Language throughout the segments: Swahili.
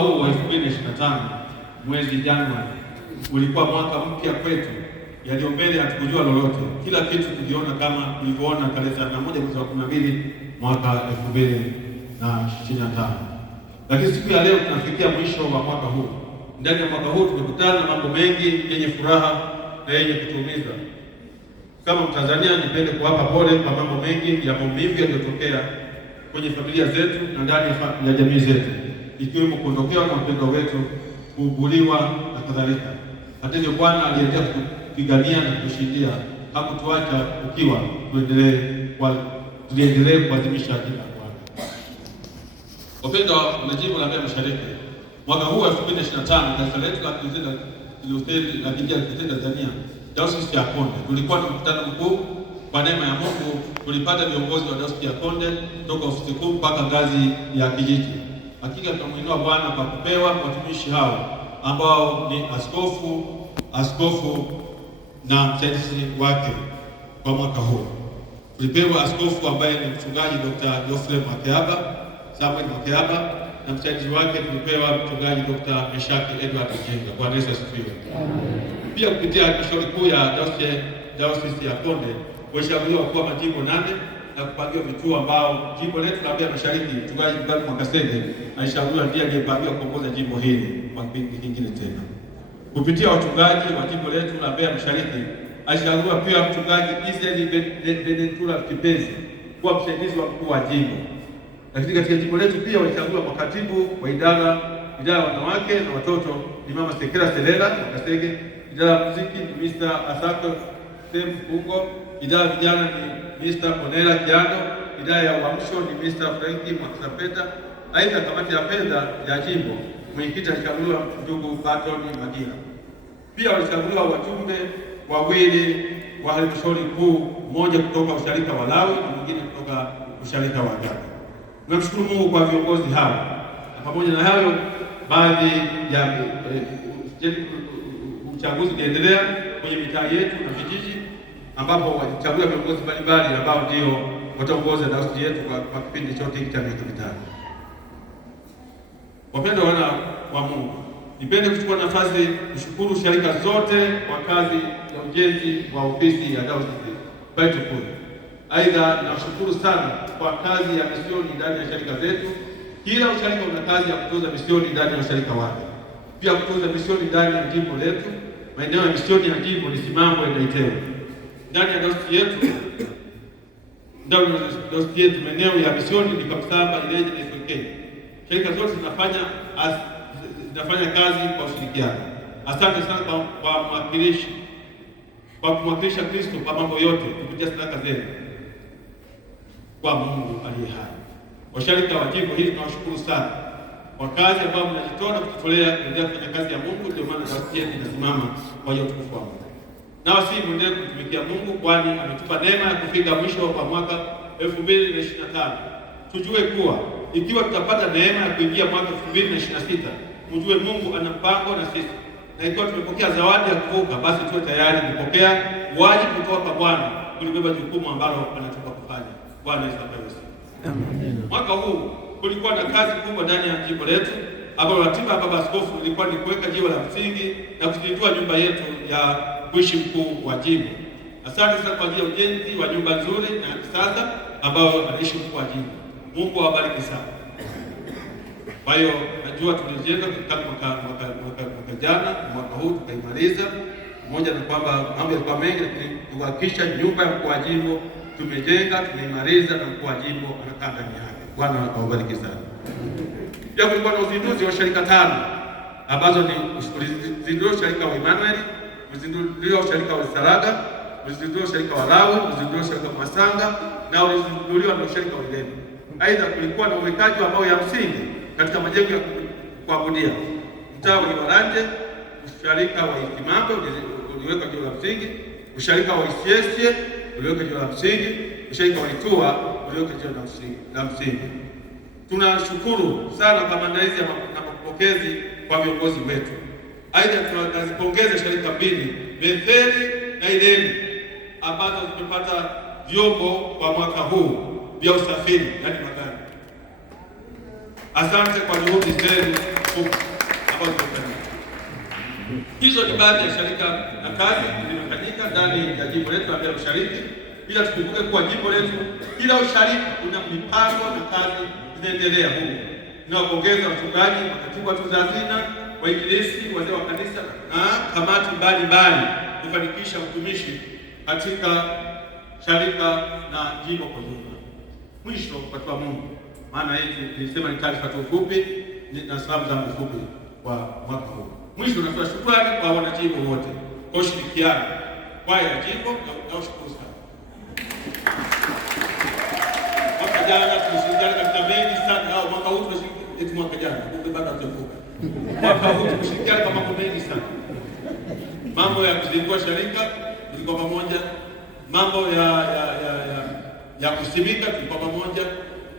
Huu wa 2025 mwezi Januari ulikuwa mwaka mpya kwetu. Yaliyo mbele hatukujua lolote, kila kitu tuliona kama tulivyoona tarehe 31 mwezi wa 12 mwaka 2025. Lakini siku ya leo tunafikia mwisho wa mwaka huu. Ndani ya mwaka huu tumekutana na mambo mengi yenye furaha na yenye kutuumiza. Kama Mtanzania, nipende kuwapa pole kwa mambo mengi ya maumivu yaliyotokea kwenye familia zetu na ndani ya jamii zetu, ikiwemo kuondokewa na wapendwa wetu, kuuguliwa na kadhalika. Hata hivyo, Bwana aliendelea kupigania na kushindia, hakutuacha ukiwa. Tuendelee kuadhimisha jina la Bwana. Wapendwa wa jimbo la Mbeya Mashariki, mwaka huu wa 2025 kanisa letu la Kilutheri la Tanzania Dayosisi ya Konde tulikuwa na mkutano mkuu. Kwa neema ya Mungu tulipata viongozi wa Dayosisi ya Konde kutoka ofisi kuu mpaka ngazi ya kijiji. Hakika tunamuinua Bwana kwa kupewa watumishi hao ambao ni askofu na msaidizi wake. Kwa mwaka huu tulipewa askofu ambaye ni mchungaji Dr. Geoffrey Samuel Makeaba, na msaidizi wake tulipewa mchungaji Dr. Meshaki Edward Jenga. Bwana Yesu asifiwe. Pia kupitia halmashauri kuu ya Dayosisi ya Konde walishauriwa kuwa majimbo 8 na kupangiwa vituo ambao jimbo letu la Mbeya Mashariki mchungaji Mgani Mwakasege alishauriwa ndiye aliyepangiwa kuongoza jimbo hili kwa kipindi kingine tena. Kupitia wachungaji wa jimbo letu la Mbeya Mashariki alishauriwa pia mchungaji Israeli Benentura Kipezi kuwa msaidizi wa mkuu wa jimbo. Lakini katika jimbo letu pia walishauriwa makatibu wa idara ya wanawake na watoto ni Mama Sekera Selela Mwakasege, idara ya muziki ni Mr. Asako Fungo, idara ya vijana ni Mr. Ponela Kiando, idara ya uamsho ni Mr. Franki Mwakisapeta. Aidha, kamati ya fedha ya jimbo mwenyekiti alishauriwa ndugu Barton Magira. Pia walishauriwa wajumbe wawili wa halmashauri kuu, mmoja kutoka usharika wa Lawi na mwingine kutoka usharika wa Gaga. Tunamshukuru Mungu kwa viongozi hao. Na pamoja na hayo, baadhi ya uchaguzi unaendelea kwenye mitaa yetu na vijiji, ambapo walichagua viongozi mbalimbali ambao ndio wataongoza dayosisi yetu kwa kipindi chote cha miaka mitano. Wapendwa wana wa Mungu, nipende kuchukua nafasi kushukuru sharika zote kwa kazi ya ujenzi wa ofisi ya dayosisi kwetu kule. Aidha, nashukuru sana kwa kazi ya misioni ndani ya sharika zetu. Kila usharika una kazi ya kutunza misioni ndani ya usharika wake, pia kutunza misioni ndani ya jimbo letu. Maeneo ya misioni ya jimbo ni Simambo na Itewe. Ndani ya dayosisi yetu maeneo ya misioni ni Kamsamba, Ileje na Isokeni. Sharika zote zinafanya kazi kwa ushirikiano. Asante sana kwa kumwakilisha Kristo kwa mambo yote kupitia sadaka zenu kwa Mungu aliye hai. Washarika wa jimbo hili tunawashukuru sana kwa kazi ambayo mnajitoa na kujitolea kuendelea kufanya kazi ya Mungu. Ndio maana dayosisi yetu inasimama kwa hiyo utukufu wa Mungu. Nao si muendelee kumtumikia Mungu, kwani ametupa neema ya kufika mwisho wa mwaka 2025. Tujue kuwa ikiwa tutapata neema ya kuingia mwaka 2026, mjue Mungu ana mpango na sisi, na ikiwa tumepokea zawadi ya kuvuka, basi tuwe tayari kupokea wajibu kutoka kwa Bwana kulibeba jukumu ambalo anatupa kufanya. Bwana Yesu asifiwe. Amen. Mwaka huu kulikuwa na kazi kubwa ndani ya jimbo letu, ambapo ratiba ya baba askofu ilikuwa ni kuweka jiwe la msingi na kuzindua nyumba yetu ya kuishi mkuu wa jimbo. Asante sana kwa ajili ya ujenzi wa nyumba nzuri na kisasa ambayo anaishi mkuu wa jimbo. Mungu awabariki sana. Kwa hiyo najua tulijenga mwaka jana, mwaka huu tukaimaliza. Pamoja na kwamba mambo yalikuwa mengi, lakini tuhakikisha nyumba ya mkuu wa jimbo tumejenga, tumeimaliza na mkuu wa jimbo anakaa ndani yake. Bwana awabariki sana. Pia kulikuwa na uzinduzi wa sharika 5 ambazo ni uzinduzi wa sharika wa Emmanuel, uzinduzi wa sharika wa Saraga, uzinduzi wa sharika wa Lawi, uzinduzi wa sharika wa Masanga na uzinduzi wa sharika wa Ileni. Aidha, kulikuwa na uwekaji wa mawe ya msingi katika majengo ya kuabudia. Mtaa wa Iwaranje, usharika wa Ikimambo uliweka jiwe la msingi, usharika wa Isyesye uliweka jiwe la msingi, usharika wa Itua uliweka jiwe la msingi. Tunashukuru sana kwa maandalizi na mapokezi kwa viongozi wetu. Aidha, tunazipongeza sharika 2 Betheli na Ileni ambazo zimepata vyombo kwa mwaka huu vya usafiri, yaani magari. Asante kwa juhudi zenu 10 ambazo zimefanyika. Hizo ni baadhi ya sharika na kazi zilizofanyika ndani ya jimbo letu la Mbeya Mashariki. Bila tukumbuke kuwa jimbo letu kila usharika una mipango na kazi zinaendelea huko. Ninawapongeza wachungaji, makatibu wa tunza hazina, wainjilisti, wazee wa kanisa na kamati mbalimbali kufanikisha utumishi katika sharika na jimbo kwa jumla. Mwisho, watu wa Mungu, maana hii nilisema ni taarifa tu fupi na salamu zangu fupi kwa mwaka huu. Mwisho, natoa shukrani kwa wanajimbo wote kwa ushirikiano kwaya ya jimbo na ushukuru sana. Mwaka jana tulishirikiana katika mengi sana, au mwaka huu tunashirikiana mwaka jana, kumbe bado hatujavuka. Mwaka huu tumeshirikiana kwa mambo mengi sana. Mambo ya kuzindua sharika tulikuwa pamoja, mambo ya kusimika tulikuwa pamoja,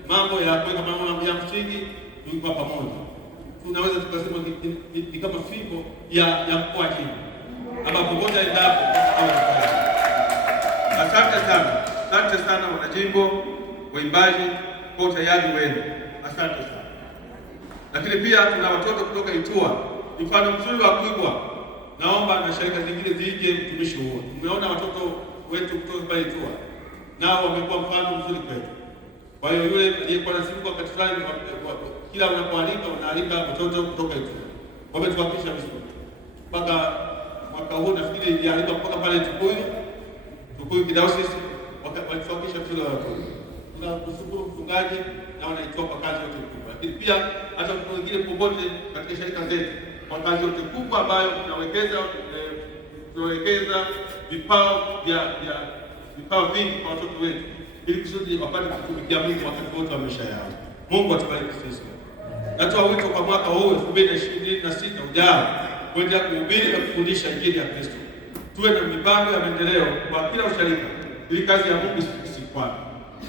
mambo ya kuweka mambo ya msingi tulikuwa pamoja. Tunaweza tukasema ni kama fimbo ya mkoa jimbo, ambapo moja endapo. Asante sana wanajimbo, waimbaji kwa utayari wenu, asante sana. Lakini pia tuna watoto kutoka Itua, mfano mzuri wa kuigwa. Naomba na sharika zingine zije utumishi huo. Tumeona watoto wetu kutoka pale Itua nao wamekuwa mfano mzuri kwetu. Kwa hiyo yule aliyekuwa na siku wakati fulani, kila unapoalika unaalika watoto kutoka Itua, wametuwakilisha vizuri mpaka mwaka huu. Nafikiri ilialika mpaka pale Tukuyu Kidayosisi, walituwakilisha vizuri watoto. Tunashukuru mchungaji na wanaitoa kwa kazi yote kubwa, lakini pia hata mtu mwingine popote katika sharika zetu kwa kazi yote kubwa ambayo tunawekeza vipawa vingi kwa watoto wetu ili kusudi wapate kutumikia Mungu wakati wote wa maisha yao. Mungu atubariki sisi. Natoa wito kwa mwaka huu 2026 ujao kuendelea kuhubiri na kufundisha Injili ya Kristo. Tuwe na mipango ya maendeleo kwa kila usharika ili kazi ya Mungu isikwame.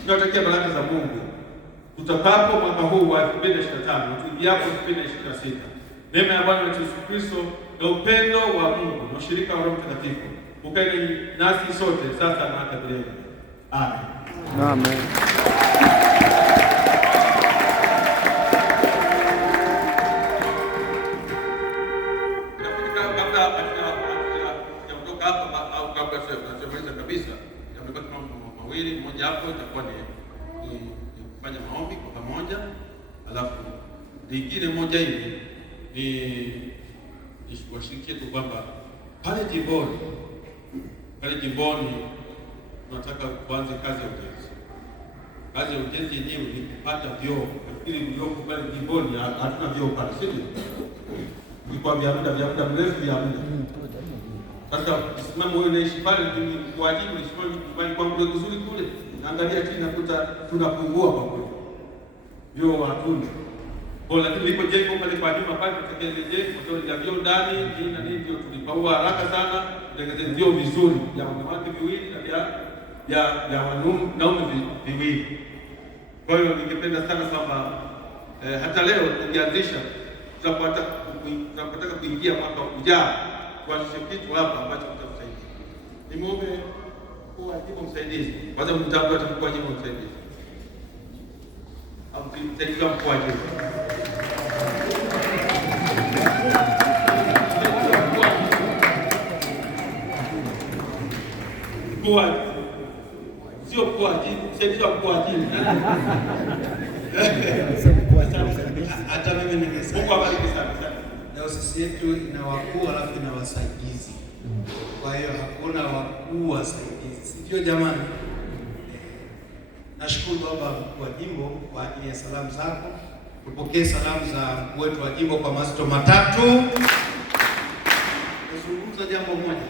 Tunatakia baraka za Mungu tutakapo mwaka huu wa 2025 tuingiapo 2026. Neema ya Bwana wetu Yesu Kristo na upendo wa Mungu na ushirika wa Roho Mtakatifu ukae nasi sote sasa na hata milele. Amen. Amen. Mawili, mmoja hapo itakuwa ni kufanya maombi kwa pamoja, alafu lingine moja hivi ni washirikie tu kwamba pale jimboni tunataka kuanza kazi ya ujenzi. Kazi ya ujenzi yenyewe ni kupata vyoo. Nafikiri vyoo pale jimboni hatuna vyoo pale, sivyo? Vilikuwa vya muda mrefu vya muda. Sasa msimamo wewe unaishi pale ni kuajibu ni nyumbani kwa mtu mzuri kule. Naangalia chini nakuta tunapungua kwa kweli. Vyoo hatuna. Kwa lakini liko jengo pale kwa nyuma pale tutekeleze jengo kwa vyoo ndani, na nini ndio tulipaua haraka sana, tutekeleze vyoo vizuri vya wanawake viwili na vya wanaume viwili. Kwa hiyo ningependa sana kwamba hata leo tukianzisha tunapotaka kuingia mwaka ujao kuanzisha kitu hapa ambacho kitatusaidia. Nimuombe kwa jibu msaidizi. Kwanza mtambue atakuwa jibu msaidizi. Au msaidizi wa mkoa jibu. Kwa sio kwa jibu, msaidizi wa mkoa jibu. Hata mimi nimesema Mungu abariki sana. Dayosisi yetu ina wakuu alafu ina wasaidizi. Kwa hiyo hakuna wakuu wasaidizi. Sivyo jamani? Nashukuru baba mkuu wa jimbo kwa ajili ya salamu zako. Tupokee salamu za mkuu wetu wa jimbo kwa mazito matatu. Nazungumza jambo moja.